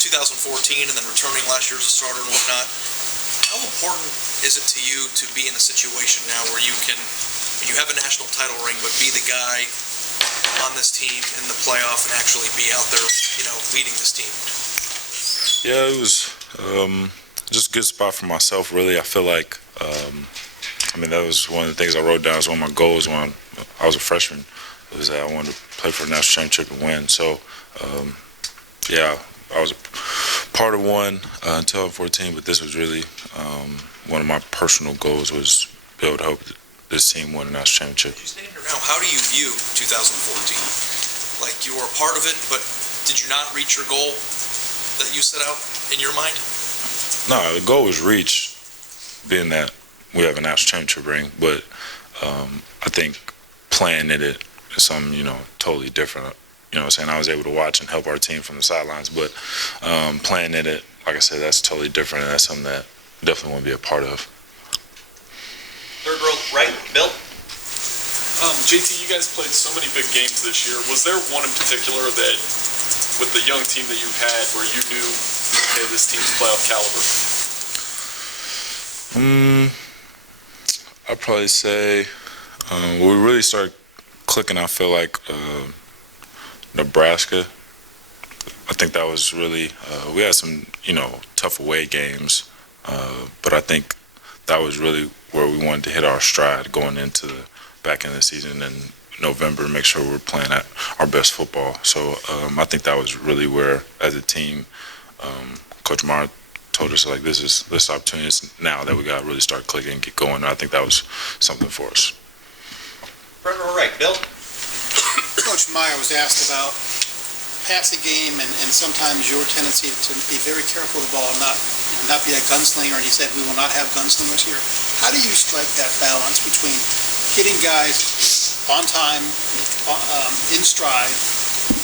2014 and then returning last year as a starter and whatnot. How important is it to you to be in a situation now where you have a national title ring, but be the guy on this team in the playoff and actually be out there, leading this team? Yeah, it was just a good spot for myself, really. I feel like, that was one of the things I wrote down as one of my goals when I was a freshman, was that I wanted to play for a national championship and win. So, I was a part of one until 14, but this was really one of my personal goals was be able to help this team win a national championship. You stand here now, how do you view 2014? Like, you were a part of it, but did you not reach your goal that you set out in your mind? No, the goal was reached, being that we have a national championship ring, but I think playing in it is something, totally different. You know what I'm saying? I was able to watch and help our team from the sidelines, but playing in it, like I said, that's totally different, and that's something that I definitely want to be a part of. Third row, right, Bill? JT, you guys played so many big games this year. Was there one in particular that, with the young team that you had, where you knew, okay, this team's playoff caliber? I'd probably say we really started clicking, I feel like, Nebraska. I think that was really, we had some, tough away games, but I think that was really where we wanted to hit our stride going into the back end of the season in November, make sure we're playing at our best football. So I think that was really where, as a team, Coach Marr told us, like, this opportunity is now that we got to really start clicking and get going. And I think that was something for us. Front row right, Bill? Coach Meyer was asked about passing game and sometimes your tendency to be very careful of the ball and not be a gunslinger, and he said we will not have gunslingers here. How do you strike that balance between hitting guys on time, in stride,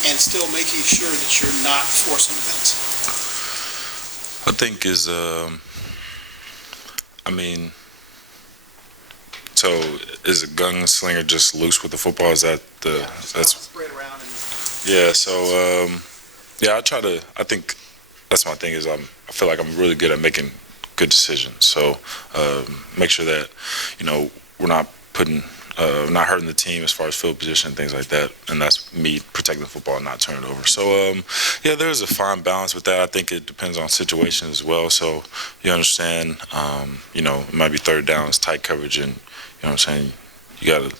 and still making sure that you're not forcing things? I think is, so is a gunslinger just loose with the football? Is that the, that's spread around and... Yeah, so, I think that's my thing is I feel like I'm really good at making good decisions. So make sure that, we're not not hurting the team as far as field position and things like that. And that's me protecting the football and not turning it over. So, there's a fine balance with that. I think it depends on situations as well. So you understand, it might be third down, it's tight coverage, and, you got to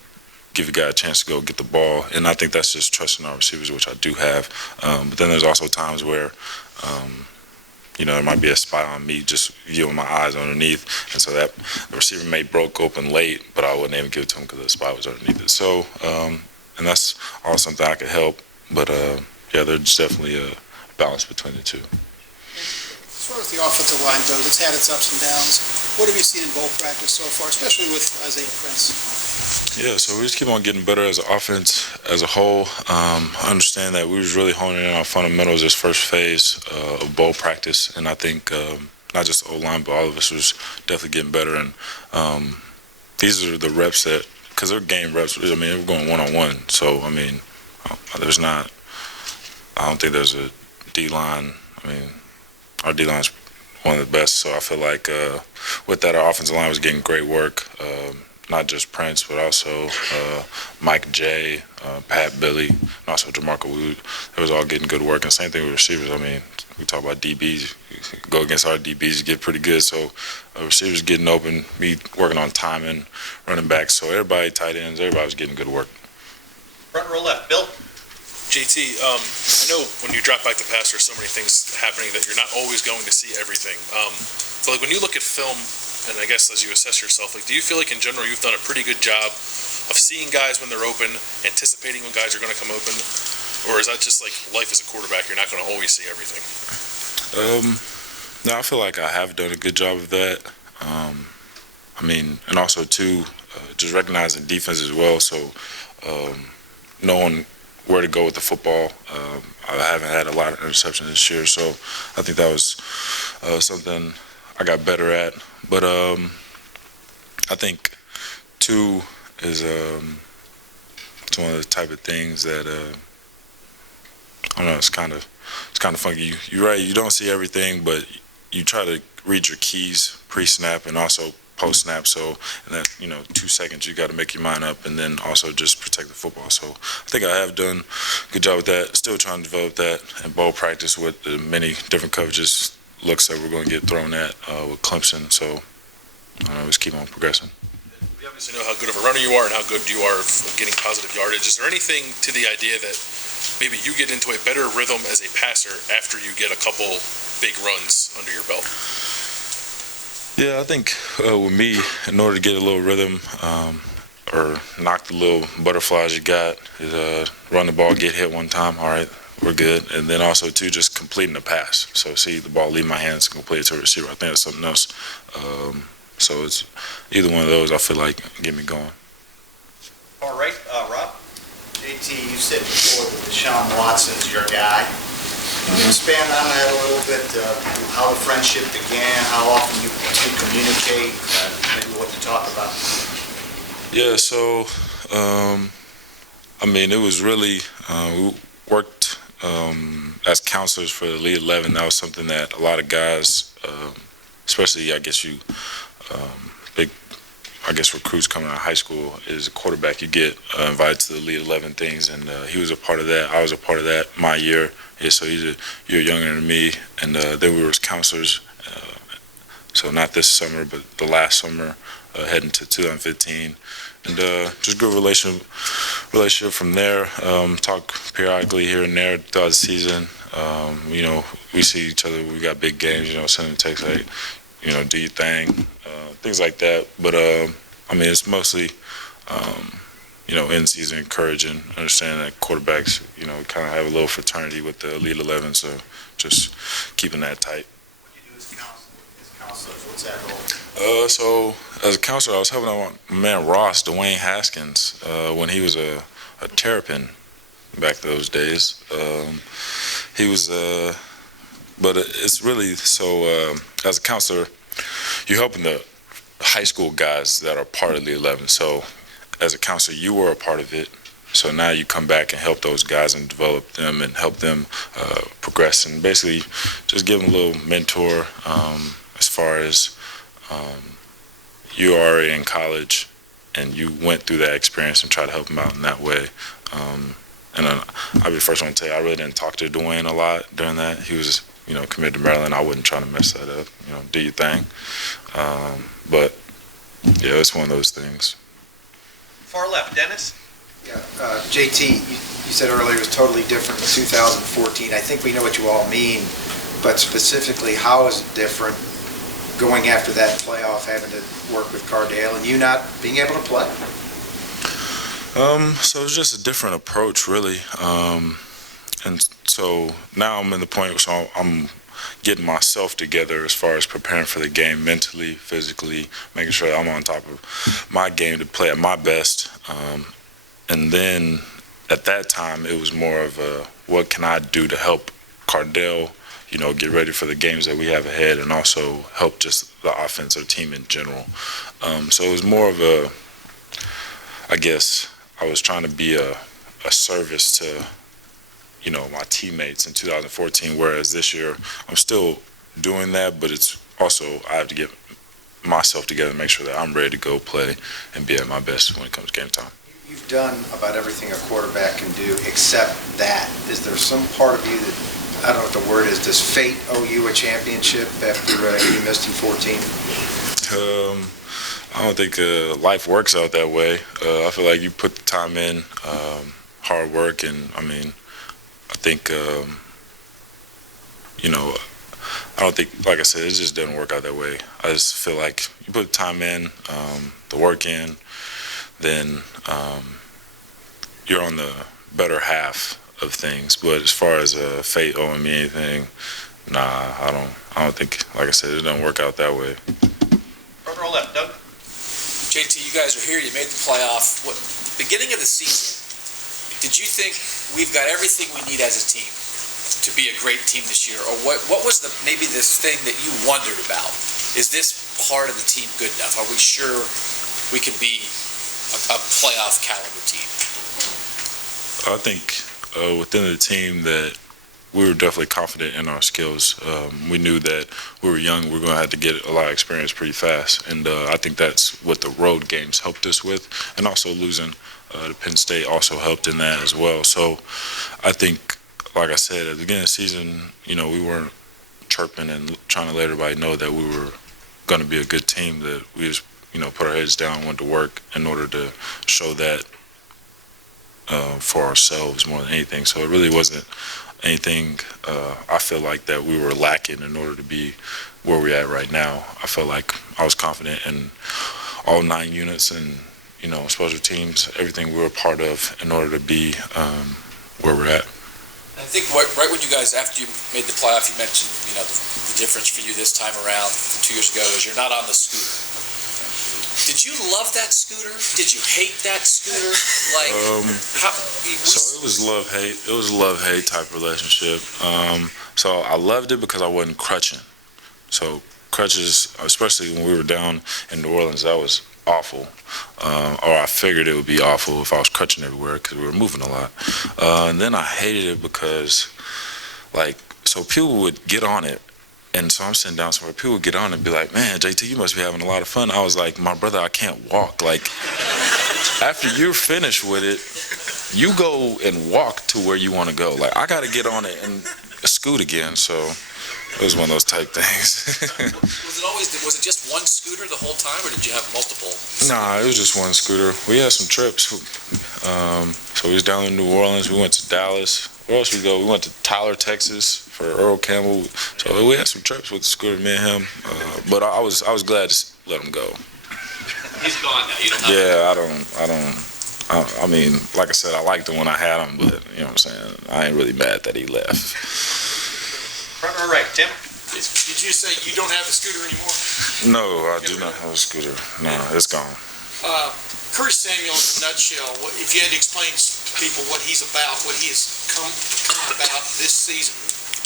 give a guy a chance to go get the ball. And I think that's just trusting our receivers, which I do have. But then there's also times where, there might be a spot on me just viewing my eyes underneath. And so that the receiver may broke open late, but I wouldn't even give it to him because the spot was underneath it. So, and that's all something I could help. But, there's definitely a balance between the two. As far as the offensive line goes, it's had its ups and downs. What have you seen in bowl practice so far, especially with Isaiah Prince? Yeah, so we just keep on getting better as an offense as a whole. I understand that we was really honing in on fundamentals this first phase of bowl practice, and I think not just O-line, but all of us was definitely getting better. And these are the reps that, because they're game reps, we're going one-on-one. So, I don't think there's a D-line. Our D-line's one of the best, so I feel like with that, our offensive line was getting great work. Not just Prince, but also Mike J, Pat Billy, and also DeMarco Wood. They was all getting good work. And same thing with receivers. We talk about DBs. Go against our DBs, get pretty good. So receivers getting open, me working on timing, running back. So everybody, tight ends, everybody was getting good work. Front row left, Bill. JT, I know when you drop back to pass, there's so many things happening that you're not always going to see everything. So when you look at film, and I guess as you assess yourself, do you feel like in general you've done a pretty good job of seeing guys when they're open, anticipating when guys are going to come open, or is that just like life as a quarterback? You're not going to always see everything. No, I feel like I have done a good job of that. And also too, just recognizing defense as well. So knowing where to go with the football. I haven't had a lot of interceptions this year, so I think that was something I got better at. But I think, too, is it's one of the type of things that I don't know. It's kind of funky. You're right. You don't see everything, but you try to read your keys pre-snap and also post-snap. So in that 2 seconds, you got to make your mind up, and then also just protect the football. So I think I have done a good job with that. Still trying to develop that in bowl practice with the many different coverages looks that we're going to get thrown at with Clemson. So just keep on progressing. We obviously know how good of a runner you are and how good you are of getting positive yardage. Is there anything to the idea that maybe you get into a better rhythm as a passer after you get a couple big runs under your belt? Yeah, I think with me, in order to get a little rhythm or knock the little butterflies you got, is run the ball, get hit one time, all right, we're good. And then also, too, just completing the pass. So see the ball leave my hands and complete it to a receiver. I think that's something else. So it's either one of those I feel like get me going. All right, Rob? JT, you said before that Deshaun Watson is your guy. Can you expand on that a little bit, how the friendship began, how often you two communicate, maybe what you talk about? Yeah, so, it was really, we worked as counselors for the Elite 11. That was something that a lot of guys, especially, recruits coming out of high school, is a quarterback. You get invited to the Elite 11 things, and he was a part of that. I was a part of that my year. Yeah, so he's a year younger than me, and then we were counselors. So not this summer, but the last summer, heading to 2015, and just good relationship from there. Talk periodically here and there throughout the season. We see each other. We got big games. Sending texts like, do your thing, things like that. But it's mostly, in season encouraging, understanding that quarterbacks, kind of have a little fraternity with the Elite 11. So just keeping that tight. What do you do as counselors? What's that role? So as a counselor, I was helping out my man Ross, Dwayne Haskins, when he was a Terrapin back those days. He was, but it's really so. As a counselor, you're helping the high school guys that are part of the 11. So as a counselor, you were a part of it. So now you come back and help those guys and develop them and help them progress, and basically just give them a little mentor as far as you are already in college and you went through that experience, and try to help them out in that way. And I'll be the first one to tell you, I really didn't talk to Dwayne a lot during that. He was, committed to Maryland. I wasn't trying to mess that up. Do your thing. But yeah, it's one of those things. Far left, Dennis? Yeah, JT, you said earlier it was totally different in 2014. I think we know what you all mean, but specifically, how is it different going after that playoff, having to work with Cardale, and you not being able to play? So it's just a different approach, really. And so now I'm in the point where I'm getting myself together as far as preparing for the game mentally, physically, making sure I'm on top of my game to play at my best. And then at that time, it was more of a, what can I do to help Cardale, get ready for the games that we have ahead, and also help just the offensive team in general. So it was more of a, I guess, I was trying to be a service to, my teammates in 2014, whereas this year I'm still doing that, but it's also, I have to get myself together and make sure that I'm ready to go play and be at my best when it comes game time. You've done about everything a quarterback can do except that. Is there some part of you that, I don't know what the word is, does fate owe you a championship after you missed in 14? I don't think life works out that way. I feel like you put the time in, hard work, and I think, I don't think, like I said, it just doesn't work out that way. I just feel like you put the time in, the work in, then you're on the better half of things. But as far as fate owing me anything, nah, I don't think, like I said, it doesn't work out that way. Further left, Doug? JT, you guys are here. You made the playoff. Beginning of the season, did you think we've got everything we need as a team to be a great team this year? Or what was maybe this thing that you wondered about? Is this part of the team good enough? Are we sure we can be a playoff caliber team? I think within the team that we were definitely confident in our skills. We knew that we were young, we were going to have to get a lot of experience pretty fast. And I think that's what the road games helped us with. And also losing to Penn State also helped in that as well. So I think, like I said, at the beginning of the season, we weren't chirping and trying to let everybody know that we were going to be a good team, that we just, put our heads down and went to work in order to show that for ourselves more than anything. So it really wasn't anything I feel like that we were lacking in order to be where we're at right now. I felt like I was confident in all 9 units and, special teams, everything we were a part of in order to be where we're at. I think right when you guys, after you made the playoff, you mentioned, the difference for you this time around from 2 years ago is you're not on the scooter. Did you love that scooter? Did you hate that scooter? So it was love-hate. It was a love-hate type relationship. So I loved it because I wasn't crutching. So crutches, especially when we were down in New Orleans, that was awful. Or I figured it would be awful if I was crutching everywhere because we were moving a lot. And then I hated it because, so people would get on it. And so I'm sitting down somewhere, people would get on and be like, man, JT, you must be having a lot of fun. I was like, my brother, I can't walk. After you're finished with it, you go and walk to where you want to go. I got to get on it and scoot again. So it was one of those type things. Was it just one scooter the whole time, or did you have multiple? Nah, it was just one scooter. We had some trips. So we was down in New Orleans. We went to Dallas. Where else we go? We went to Tyler, Texas for Earl Campbell. So we had some trips with the scooter, me and him. But I was glad to let him go. He's gone now. You don't have Yeah, I mean, like I said, I liked him when I had him, but you know what I'm saying? I ain't really mad that he left. All right, Tim. Did you say you don't have the scooter anymore? No, I do not have a scooter. No, it's gone. Curtis Samuel, in a nutshell, if you had to explain to people what he's about, what he has come about this season,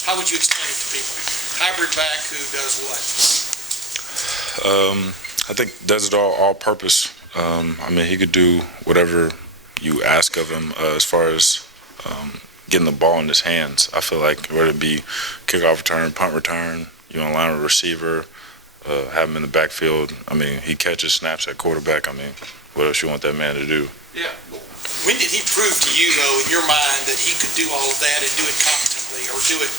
how would you explain it to people? Hybrid back who does what? I think does it all purpose. I mean, he could do whatever you ask of him as far as getting the ball in his hands. I feel like whether it be kickoff return, punt return, line with receiver, have him in the backfield. I mean, he catches snaps at quarterback. I mean, what else you want that man to do? Yeah. When did he prove to you, though, in your mind, that he could do all of that and do it competently or do it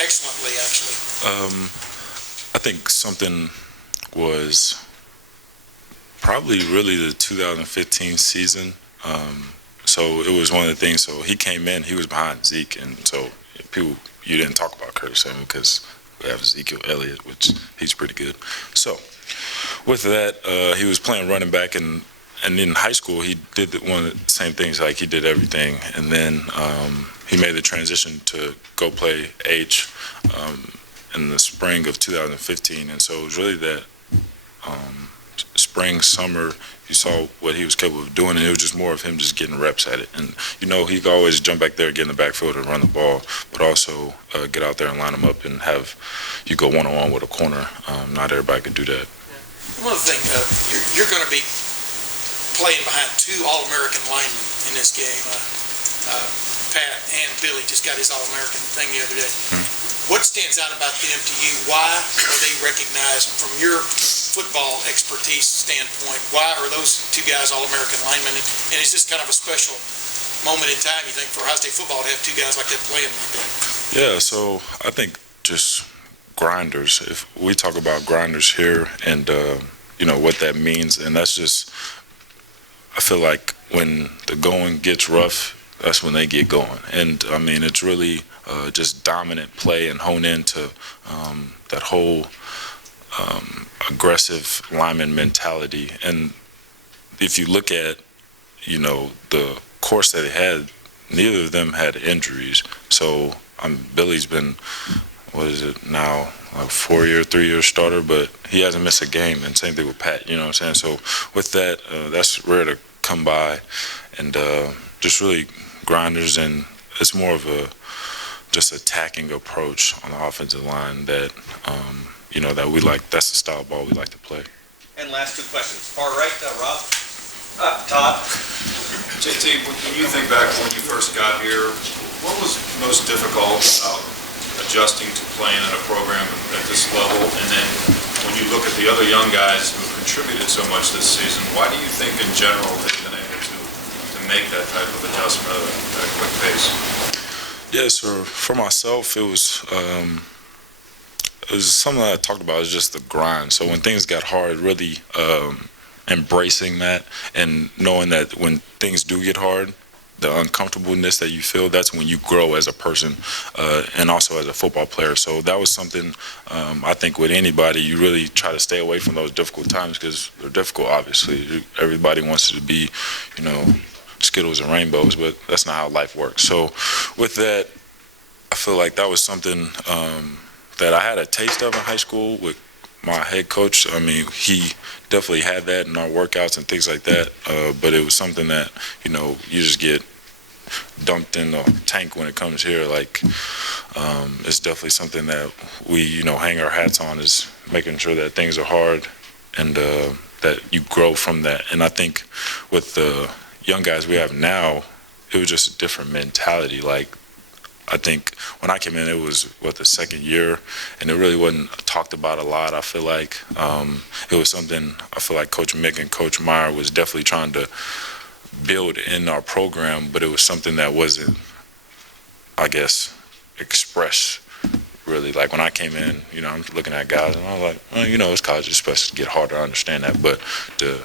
excellently, actually? I think something was probably really the 2015 season. So it was one of the things. So he came in, he was behind Zeke, and so you didn't talk about Curtis Samuel because we have Ezekiel Elliott, which he's pretty good. So with that, he was playing running back, and in high school he did one of the same things. He did everything, and then he made the transition to go play H in the spring of 2015, and so it was really that spring, summer, you saw what he was capable of doing, and it was just more of him just getting reps at it. And, he could always jump back there, get in the backfield and run the ball, but also get out there and line him up and have you go one-on-one with a corner. Not everybody could do that. One other thing, you're going to be playing behind 2 All-American linemen in this game. Pat and Billy just got his All-American thing the other day. What stands out about them to you? Why are they recognized from your football expertise standpoint? Why are those 2 guys All-American linemen? And is this kind of a special moment in time, you think, for Ohio State football to have 2 guys like that playing like that? Yeah, so I think just grinders. If we talk about grinders here and, what that means, and that's just, I feel like when the going gets rough, that's when they get going. And, I mean, it's really just dominant play and hone into that whole aggressive lineman mentality. And if you look at, the course that they had, neither of them had injuries. So Billy's been, what is it now, like 3-year starter, but he hasn't missed a game. And same thing with Pat, you know what I'm saying? So with that, that's rare to come by. And just really grinders, and it's more of a just attacking approach on the offensive line that, that we like. That's the style of ball we like to play. And last 2 questions. Far right, Rob. Todd? JT, when you think back to when you first got here, what was most difficult about adjusting to playing in a program at this level? And then when you look at the other young guys who contributed so much this season, why do you think in general they've been able to make that type of adjustment at a quick pace? Yes, for myself, it was something that I talked about. It was just the grind. So when things got hard, really embracing that and knowing that when things do get hard, the uncomfortableness that you feel, that's when you grow as a person and also as a football player. So that was something I think with anybody, you really try to stay away from those difficult times because they're difficult, obviously. Everybody wants it to be, Skittles and rainbows, but that's not how life works. So with that, I feel like that was something that I had a taste of in high school with my head coach. I mean, he definitely had that in our workouts and things like that, but it was something that, you just get dumped in the tank when it comes here. Like, it's definitely something that we, hang our hats on, is making sure that things are hard and that you grow from that. And I think with the young guys we have now, it was just a different mentality. Like, I think when I came in, it was, the second year, and it really wasn't talked about a lot. I feel like it was something, I feel like Coach Mick and Coach Meyer was definitely trying to build in our program, but it was something that wasn't, I guess, expressed really. Like when I came in, I'm looking at guys, and I was like, well, it's college, it's supposed to get harder, I understand that, but to,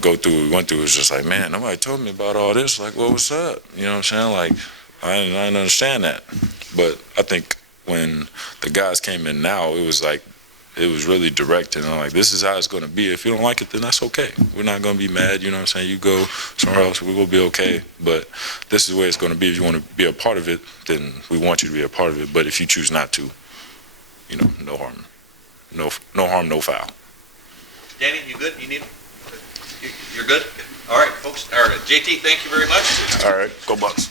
go through what we went through, it was just like, man, nobody told me about all this. Like, what was up? You know what I'm saying? Like, I didn't understand that. But I think when the guys came in now, it was like, it was really direct, and I'm like, this is how it's going to be. If you don't like it, then that's okay. We're not going to be mad, you know what I'm saying? You go somewhere else, we're going to be okay. But this is the way it's going to be. If you want to be a part of it, then we want you to be a part of it. But if you choose not to, no harm. No harm, no foul. Danny, you good? You need him? You're good? All right, folks. All right, JT, thank you very much. All right, go Bucks.